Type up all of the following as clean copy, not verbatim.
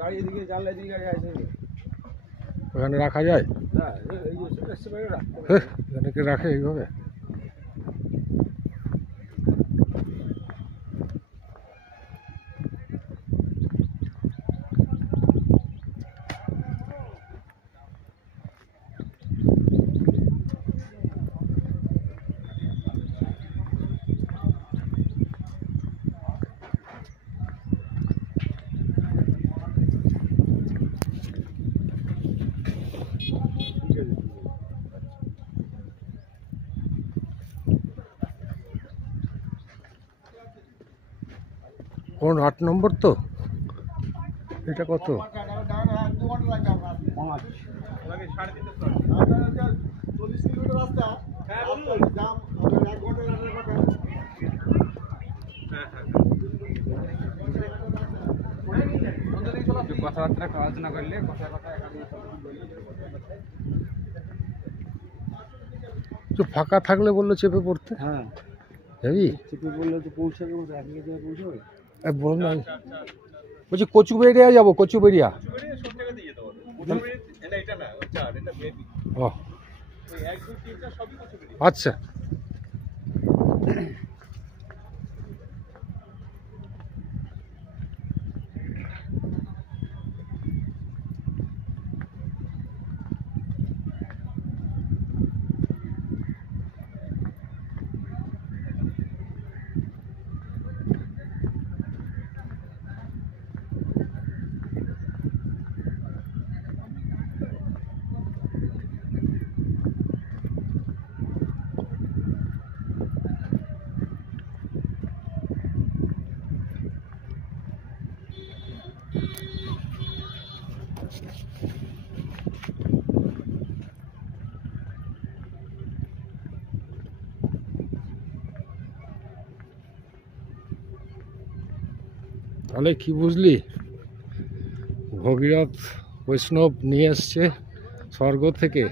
গাড়ি এদিকে জানলা দিয়ে গাড়ি আছে ওখানে রাখা যায় এখানে কি রাখে এইভাবে কোন 8 নম্বর তো এটা কত কথাবার্তা আলোচনা করলে তো ফাঁকা থাকলে বললো চেপে পড়তে হ্যাঁ যাবি চেপে বললে তো পৌঁছাবে পৌঁছাবে বলুন না বলছি কচুবেড়িয়া যাবো কচুবেড়িয়া ও আচ্ছা তাহলে কি বুঝলি ভগীরথ বৈষ্ণব নিয়ে এসছে স্বর্গ থেকে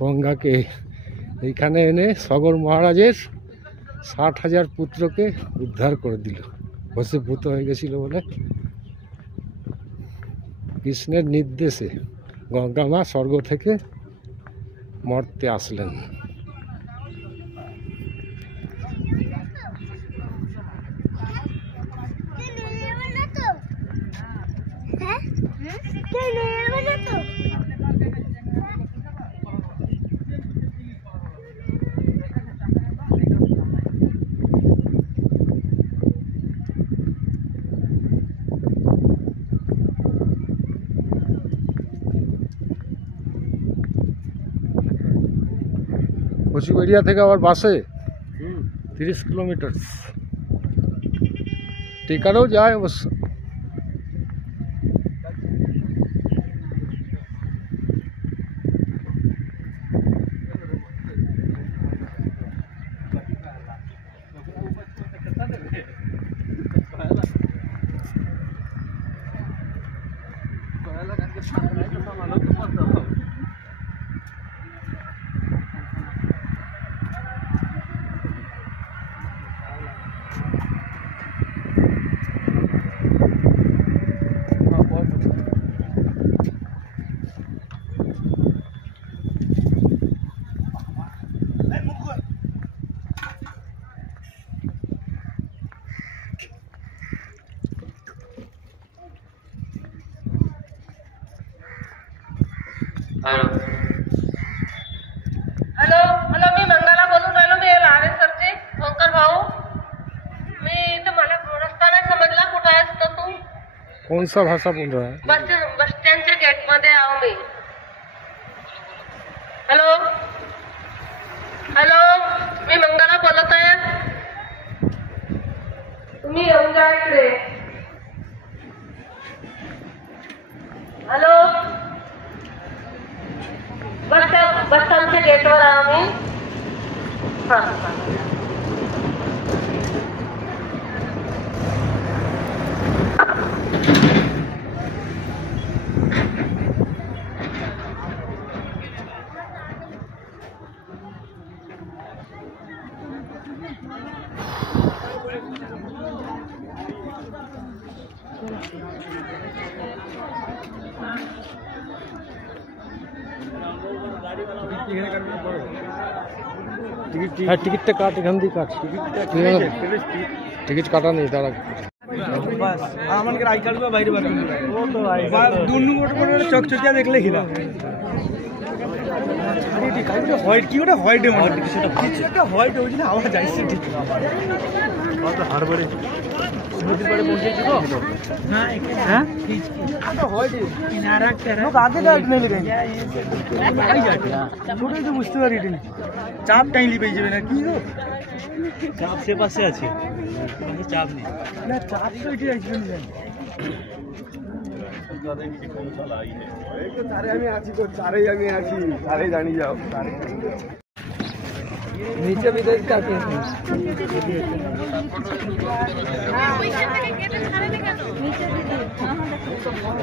গঙ্গাকে এইখানে এনে সগর মহারাজের 60,000 পুত্রকে উদ্ধার করে দিল ভস্মীভূত হয়ে গেছিল বলে কৃষ্ণের নির্দেশে গঙ্গা মা স্বর্গ থেকে মর্তে আসলেন কচুবেড়িয়া থেকে আবার বাসে 30 কিলোমিটার টিকারও যায় অবশ্য हॅलो हॅलो हॅलो मी मंगला बोलून राहिलो मी लारेसरचे ओंकार भाऊ मी तुम्हाला रस्ता नाही समजला कुठं आहेस तर तू कौन सा भाषा बोल रहा है बस स्टँडच्या गेट मध्ये आहो मी हॅलो हॅलो मी मंगला बोलत आहे तुम्ही येऊन जा इकडे हॅलो बस स्टँडच्या गेटवर आहो मी হ্যাঁ টিকিটটা কাট, এখান দিয়ে কাট। টিকিট কাটা নেই তারা। আমাকে আই কার্ড বাইরে বার দুনু চকচকিয়া দেখলে হিরা হোয়াইট কি ওটা হোয়াইট কিছু একটা হোয়াইট হয়েছিল আওয়াজ আসছে ঠিক হারবারে নদীর পাড়ে পৌঁছেছি তো না হ্যাঁ ওটা হোয়াইট কিনারা তেরা আগে ডাক নেই লেগে আই যাচ্ছে ছোটই তো বুঝতে পারি নি চাপ টাইলি পেয়ে যাবে না কি গো চাপ সে পাশে আছে চাপ নেই না চাপ তো এটি আসবে না আমি আছি তো চারেই আমি আছি চারেই জানি যাও নিচে বিদেশ কাকে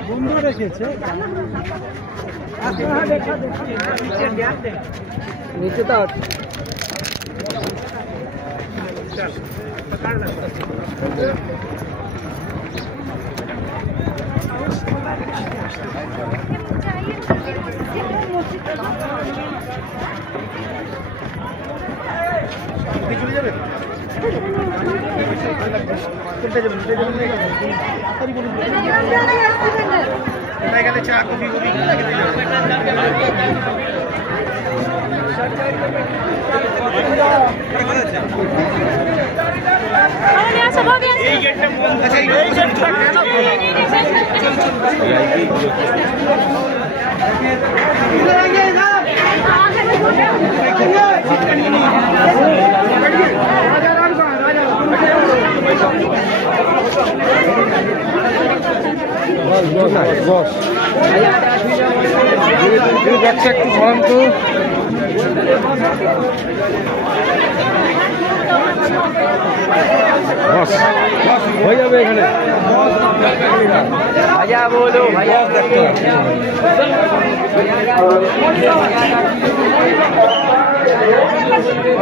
বন্ধ রেখেছে নিচে তো চলে যাবে চা কফি বস ব্যাগটা একটু সরান তো। বস হয়ে যাবে এখানে ভাইয়া বলো ভাইয়া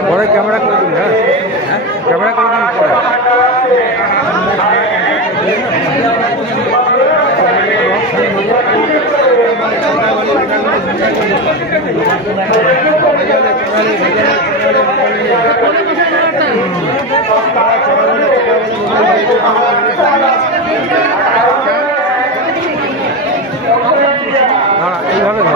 পরে ক্যামেরা করে দিন। হ্যাঁ ক্যামেরা করে দিন পরে। এইভাবে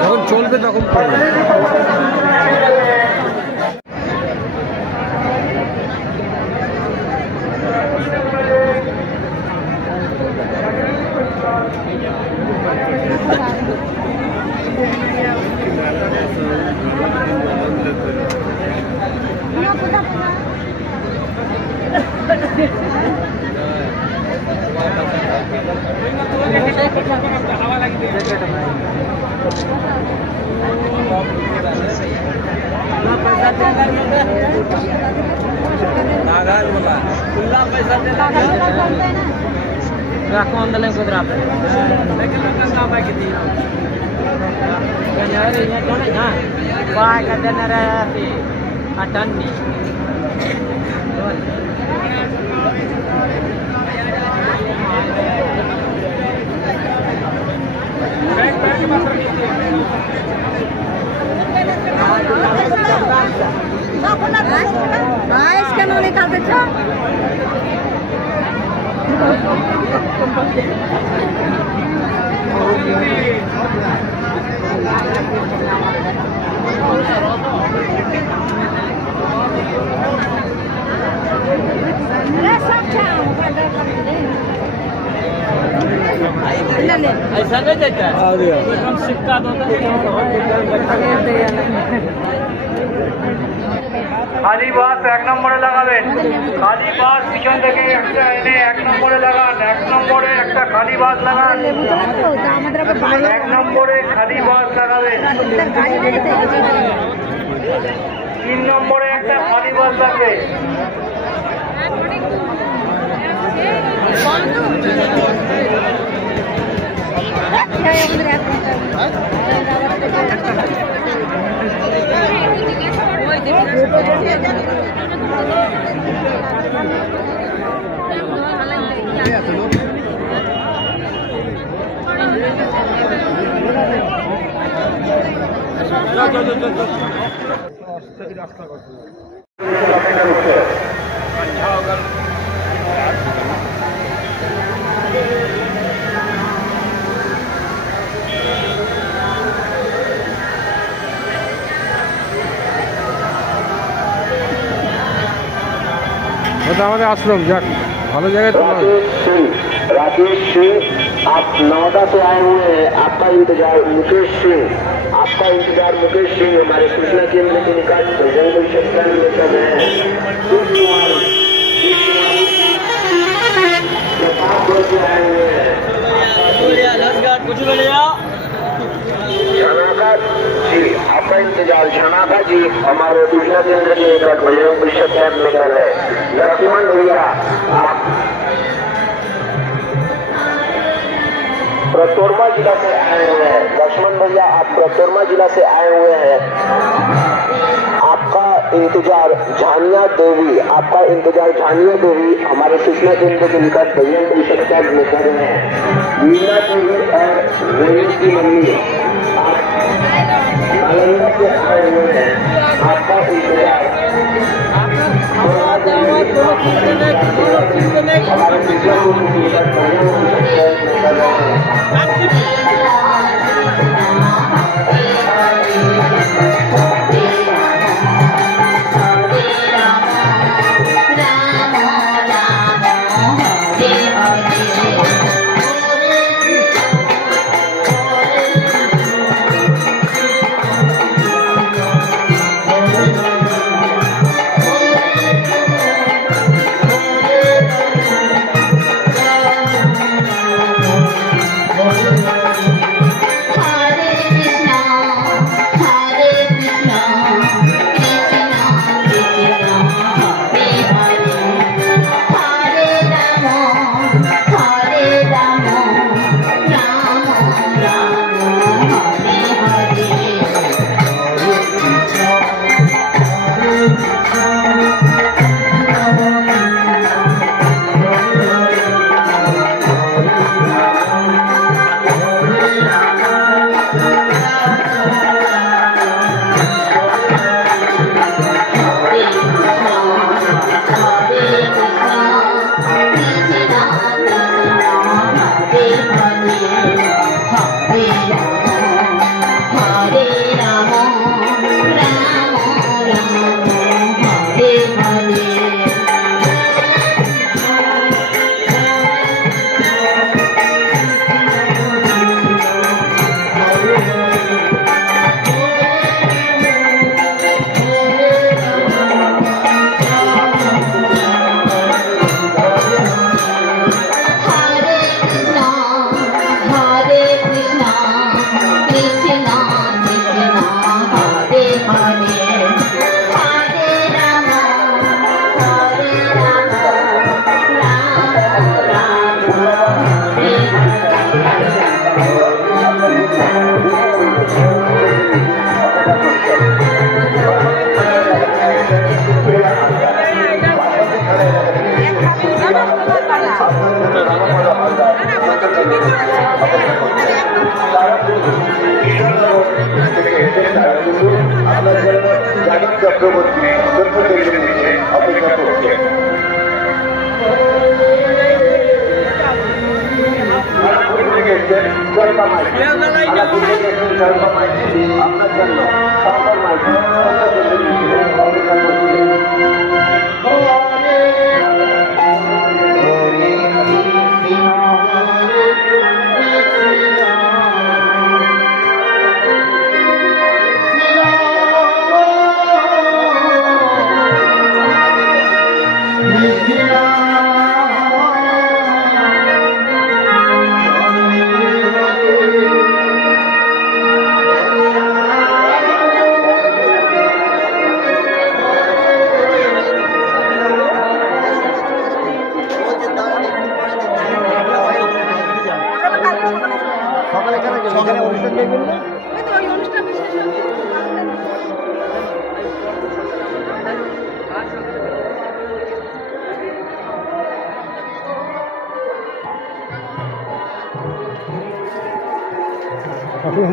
যখন চলবে তখন করবে। কেন নিকালতেছ? ऐसा नहीं देता है सिक्का খালি বাস 1 নম্বরে লাগাবেন খালি বাস পিছন থেকে একটা এনে 1 নম্বরে লাগান 1 নম্বরে একটা খালি বাস লাগান 1 নম্বরে খালি বাস লাগাবেন 3 নম্বরে একটা খালি বাস লাগবে আমাদের आश्रम যাক ভালো জায়গায় তো राकेश सिंह आप नौदा से आए हुए हैं आपका इंतजार मुकेश सिंह आपका इंतजार मुकेश सिंह हमारे सूचना केंद्र के निकट जन परिषद केंद्र में कर रहे हैं आए हुए हैं जी आपका इंतजार झनाका जी हमारे सूचना केंद्र के निकट बजरंग परिषद कैंप में कर रहे हैं लक्ष्मण भैया आप प्रतोरमा जिला से आए हुए हैं लक्ष्मण भैया आप प्रतोरमा जिला से आए हुए हैं आपका इंतजार झानिया देवी आपका इंतजार झानिया देवी हमारे सूचना केंद्र के निकट बजरंग परिषद कैंप में कर रहे हैं मीना देवी और रेणु की मम्मी नालंदा से आए हुए हैं आपका इंतजार हमारे सूचना केंद्र के निकट बजरंग परिषद कैंप में कर रहे हैं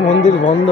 মন্দির বন্ধ।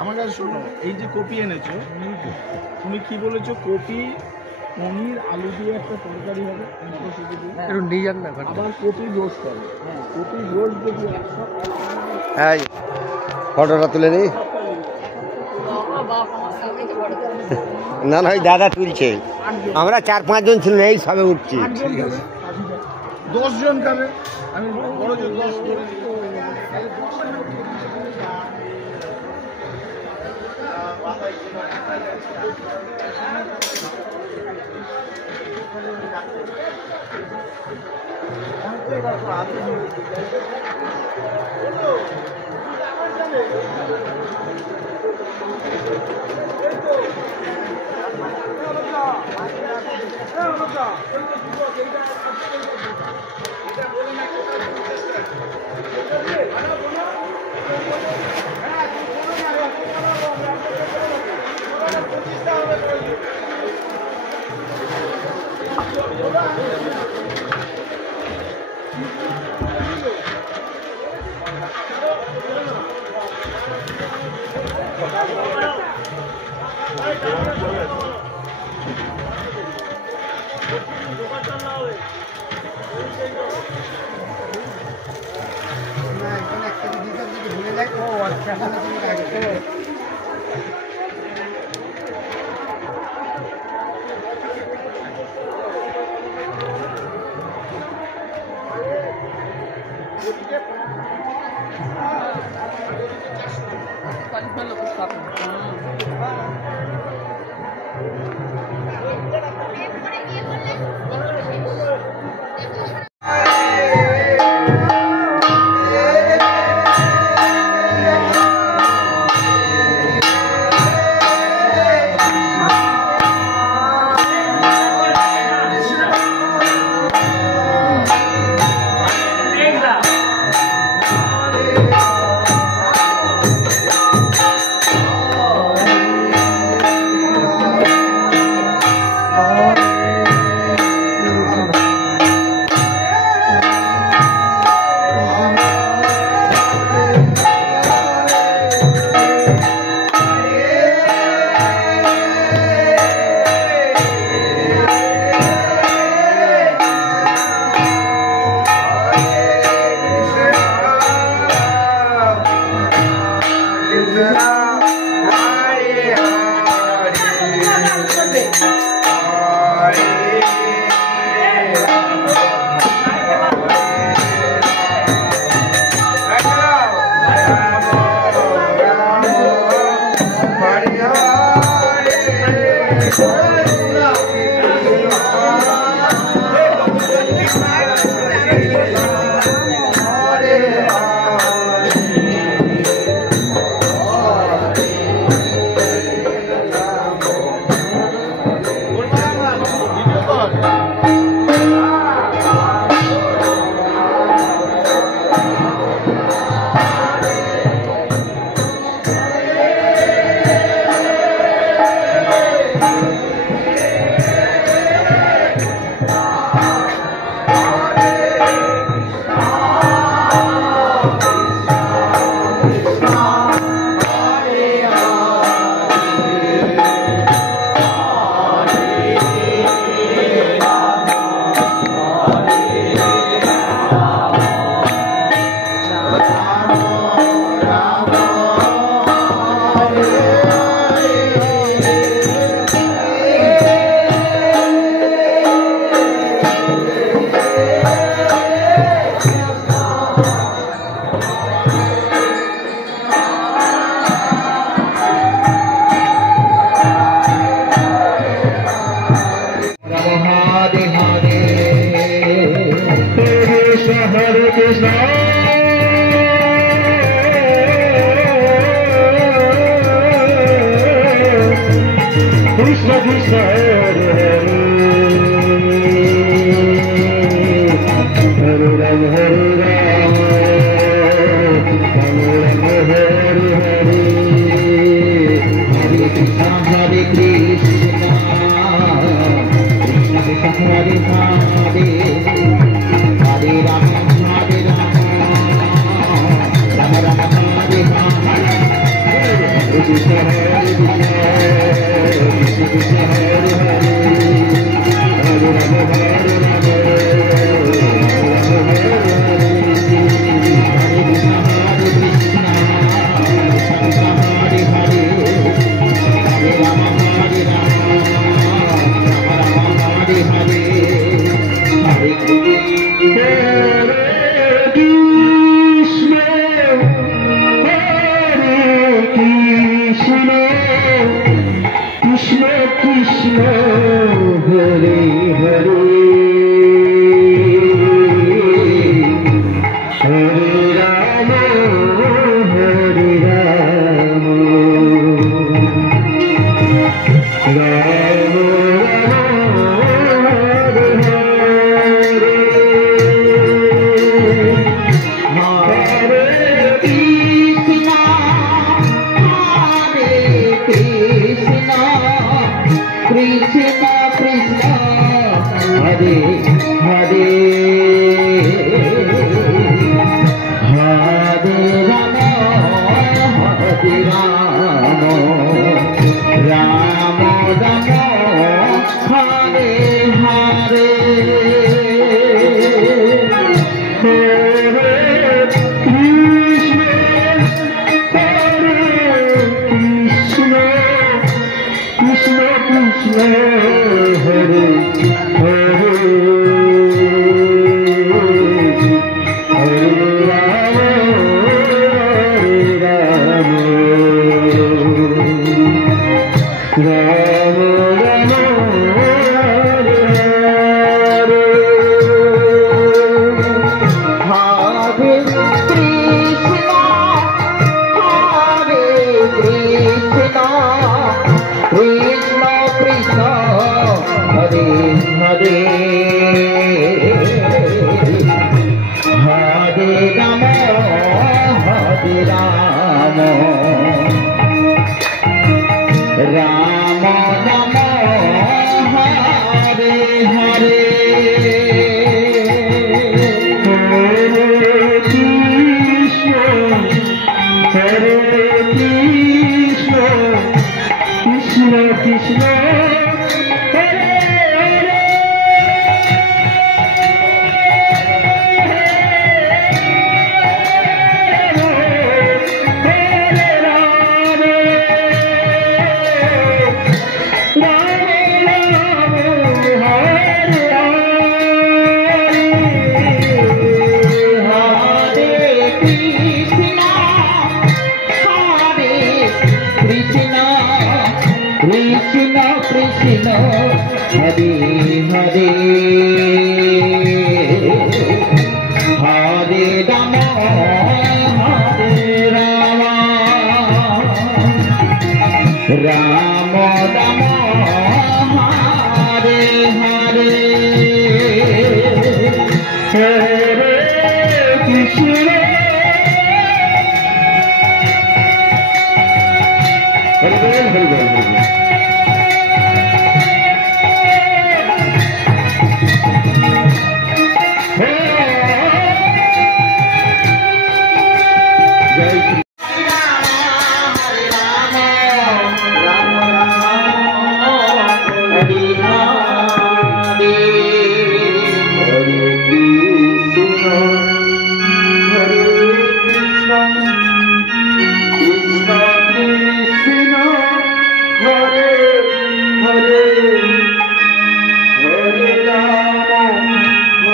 আমার কাছে শোনো, এই যে কপি এনেছো, তুমি কি বলেছো? কপি, পনির, আলু দিয়ে একটা তরকারি হবে, নিয়ে যান না, আবার কপি রোস্ট হবে। কপি রোস্ট যদি 100 ফটোটা তুলে নিই। না না, দাদা তুলছে, আমরা 4-5 জন ছিল, এই সবে উঠছি। 10 জন খাবে, আমি বড় জন 10 করে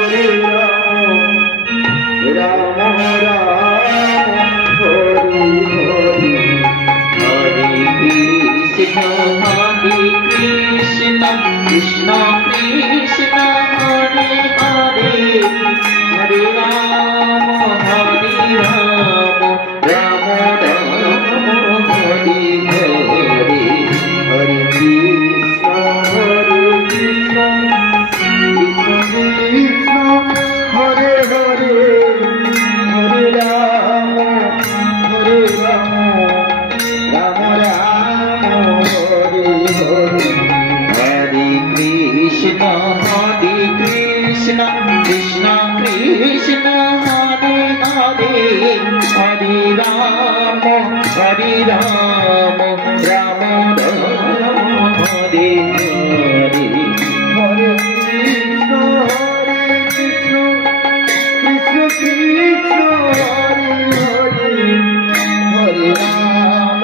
Hare Krishna Krishna Hare Hare Hare Ram Ram Ram Hare Hare Hare Krishna Krishna Krishna Hare Hare Hare Ram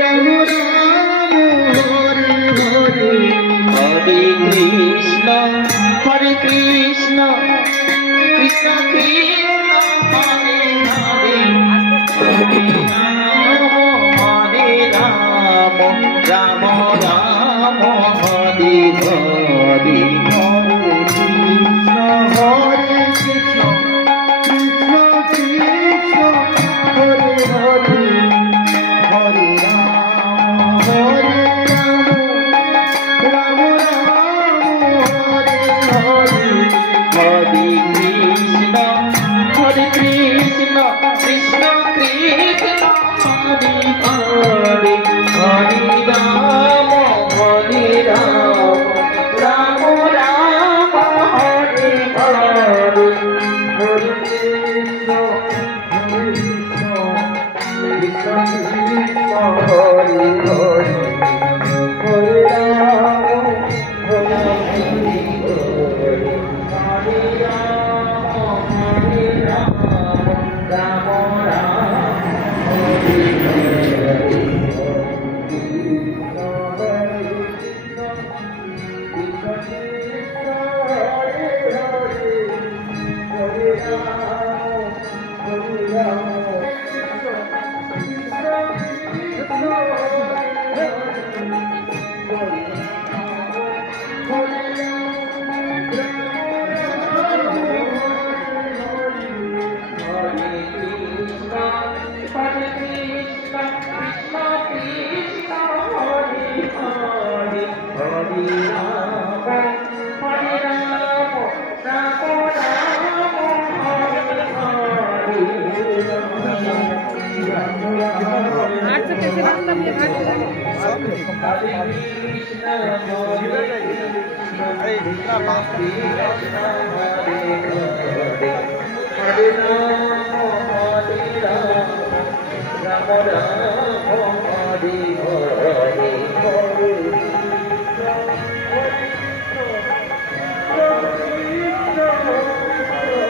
Ram Ram Hare Hare Hare Krishna Krishna Krishna Hare Hare Hare Ram Ram Ram Hare Hare Hare Krishna Krishna Krishna Hare Hare Hare Ram Ram Ram Hare Hare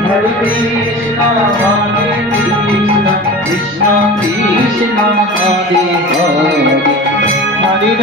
Hare Krishna Krishna Krishna Krishna Hare Hare Hare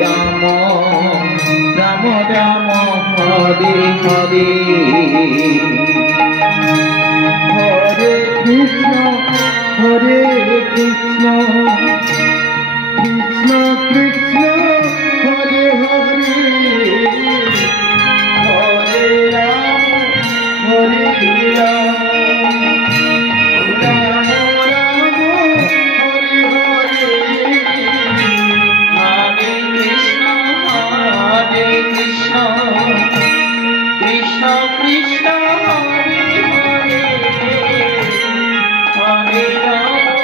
Ram Ram Ram Hare Hare Hare Krishna Krishna Krishna Krishna Hare Hare Hare Ram Hare Rama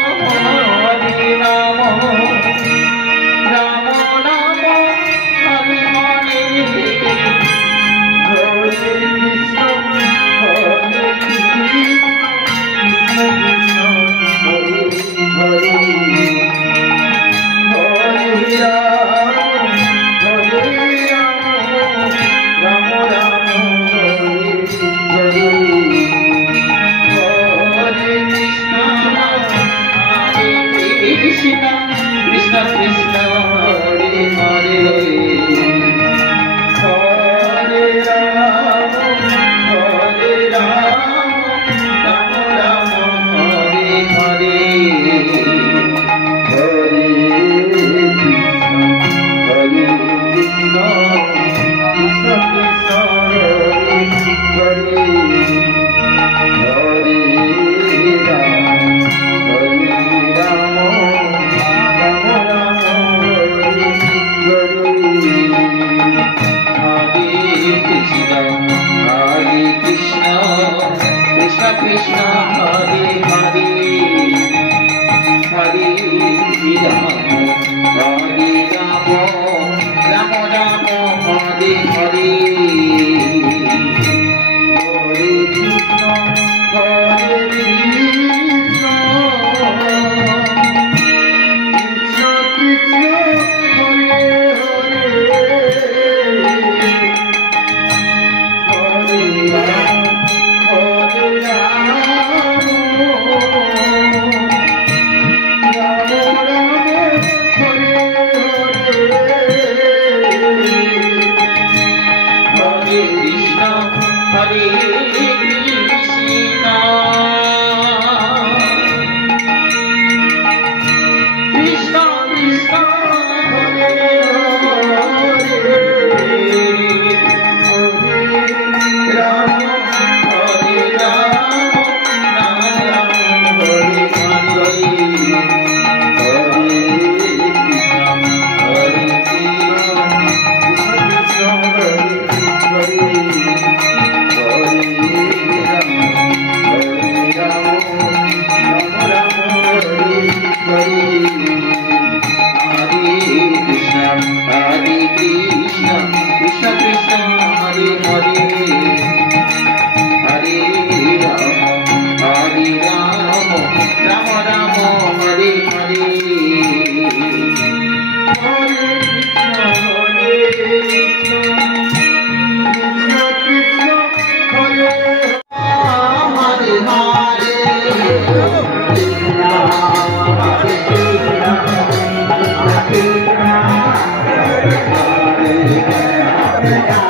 Hare